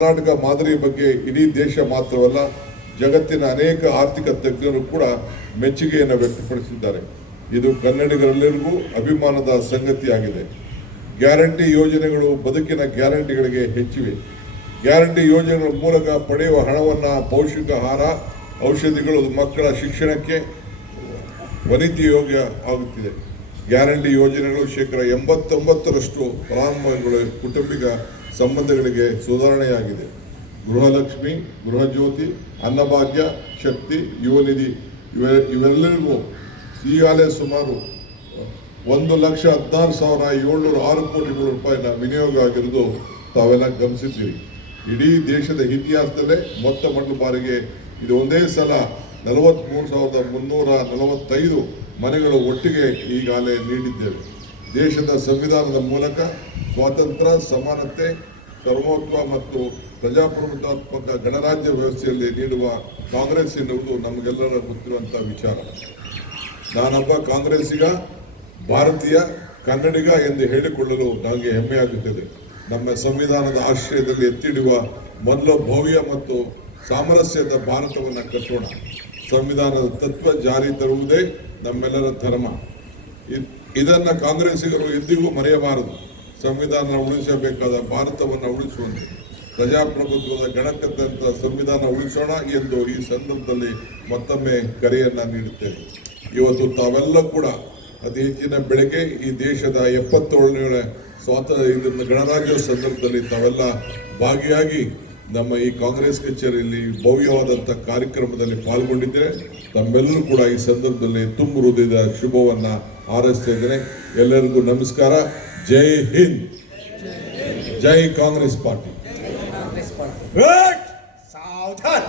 ಕರ್ನಾಟಕ ಮಾದರಿ ಬಗ್ಗೆ ಇಡೀ ದೇಶ ಮಾತ್ರವಲ್ಲ ಜಗತ್ತಿನ ಅನೇಕ ಆರ್ಥಿಕ ತಜ್ಞರು ಕೂಡ ಮೆಚ್ಚುಗೆಯನ್ನು ವ್ಯಕ್ತಪಡಿಸಿದ್ದಾರೆ. ಇದು ಕನ್ನಡಿಗರೆಲ್ಲರಿಗೂ ಅಭಿಮಾನದ ಸಂಗತಿಯಾಗಿದೆ. ಗ್ಯಾರಂಟಿ ಯೋಜನೆಗಳು ಬದುಕಿನ ಗ್ಯಾರಂಟಿಗಳಿಗೆ ಹೆಚ್ಚಿವೆ. ಗ್ಯಾರಂಟಿ ಯೋಜನೆಗಳ ಮೂಲಕ ಪಡೆಯುವ ಹಣವನ್ನು ಪೌಷ್ಟಿಕ ಆಹಾರ, ಔಷಧಿಗಳು, ಮಕ್ಕಳ ಶಿಕ್ಷಣಕ್ಕೆ ವನಿತೆಯೋಗ್ಯ ಆಗುತ್ತಿದೆ. ಗ್ಯಾರಂಟಿ ಯೋಜನೆಗಳು 89% ಫಲಾನುಭವಿಗಳ ಕುಟುಂಬಿಕ ಸಂಬಂಧಗಳಿಗೆ ಸುಧಾರಣೆಯಾಗಿದೆ. ಗೃಹಲಕ್ಷ್ಮಿ, ಗೃಹಜ್ಯೋತಿ, ಅನ್ನಭಾಗ್ಯ, ಶಕ್ತಿ, ಯುವ ನಿಧಿ ಇವೆಲ್ಲರಿಗೂ ಈಗಾಗಲೇ ಸುಮಾರು 1,16,706 ಕೋಟಿ ರೂಪಾಯಿನ ವಿನಿಯೋಗ ಆಗಿರುವುದು ತಾವೆಲ್ಲ ಗಮನಿಸಿದ್ದೀರಿ. ಇಡೀ ದೇಶದ ಇತಿಹಾಸದಲ್ಲೇ ಮೊತ್ತ ಮೊದಲ ಬಾರಿಗೆ ಇದು ಒಂದೇ ಸಲ 43,345 ಮನೆಗಳು ಒಟ್ಟಿಗೆ ಈಗಾಗಲೇ ನೀಡಿದ್ದೇವೆ. ದೇಶದ ಸಂವಿಧಾನದ ಮೂಲಕ ಸ್ವಾತಂತ್ರ್ಯ, ಸಮಾನತೆ, ಸರ್ವೋತ್ವ ಮತ್ತು ಪ್ರಜಾಪ್ರಭುತ್ವಾತ್ಮಕ ಗಣರಾಜ್ಯ ವ್ಯವಸ್ಥೆಯಲ್ಲಿ ನೀಡುವ ಕಾಂಗ್ರೆಸ್ ಎನ್ನುವುದು ನಮಗೆಲ್ಲರ ಗೊತ್ತಿರುವಂಥ ವಿಚಾರ. ನಾನೊಬ್ಬ ಕಾಂಗ್ರೆಸ್ಸಿಗ, ಭಾರತೀಯ, ಕನ್ನಡಿಗ ಎಂದು ಹೇಳಿಕೊಳ್ಳಲು ನನಗೆ ಹೆಮ್ಮೆಯಾಗುತ್ತದೆ. ನಮ್ಮ ಸಂವಿಧಾನದ ಆಶ್ರಯದಲ್ಲಿ ಎತ್ತಿಡುವ ಮೊದಲ ಭವ್ಯ ಮತ್ತು ಸಾಮರಸ್ಯದ ಭಾರತವನ್ನು ಕಟ್ಟೋಣ. ಸಂವಿಧಾನದ ತತ್ವ ಜಾರಿ ತರುವುದೇ ನಮ್ಮೆಲ್ಲರ ಧರ್ಮ. ಇದನ್ನು ಕಾಂಗ್ರೆಸ್ಸಿಗರು ಎಂದಿಗೂ ಮರೆಯಬಾರದು. ಸಂವಿಧಾನ ಉಳಿಸಬೇಕಾದ ಭಾರತವನ್ನು ಉಳಿಸುವಂತೆ ಪ್ರಜಾಪ್ರಭುತ್ವದ ಗಣಕದಂತ ಸಂವಿಧಾನ ಉಳಿಸೋಣ ಎಂದು ಈ ಸಂದರ್ಭದಲ್ಲಿ ಮತ್ತೊಮ್ಮೆ ಕರೆಯನ್ನು ನೀಡುತ್ತೇನೆ. ಇವತ್ತು ತಾವೆಲ್ಲ ಕೂಡ ಅತಿ ಹೆಚ್ಚಿನ ಬೆಳಗ್ಗೆ ಈ ದೇಶದ 77ನೇ ಇದನ್ನು ಗಣರಾಜ್ಯೋತ್ಸವ ಸಂದರ್ಭದಲ್ಲಿ ತಾವೆಲ್ಲ ಭಾಗಿಯಾಗಿ ನಮ್ಮ ಈ ಕಾಂಗ್ರೆಸ್ ಕಚೇರಿಯಲ್ಲಿ ಭವ್ಯವಾದಂಥ ಕಾರ್ಯಕ್ರಮದಲ್ಲಿ ಪಾಲ್ಗೊಂಡಿದ್ದೇನೆ. ತಮ್ಮೆಲ್ಲರೂ ಕೂಡ ಈ ಸಂದರ್ಭದಲ್ಲಿ ತುಂಬ ಹೃದಯದ ಶುಭವನ್ನು ಹಾರೈಸ್ತಾ ಇದ್ದೇನೆ. ಎಲ್ಲರಿಗೂ ನಮಸ್ಕಾರ. ಜೈ ಹಿಂದ್, ಜೈ ಕಾಂಗ್ರೆಸ್ ಪಾರ್ಟಿ. ಸಾವಧಾನ.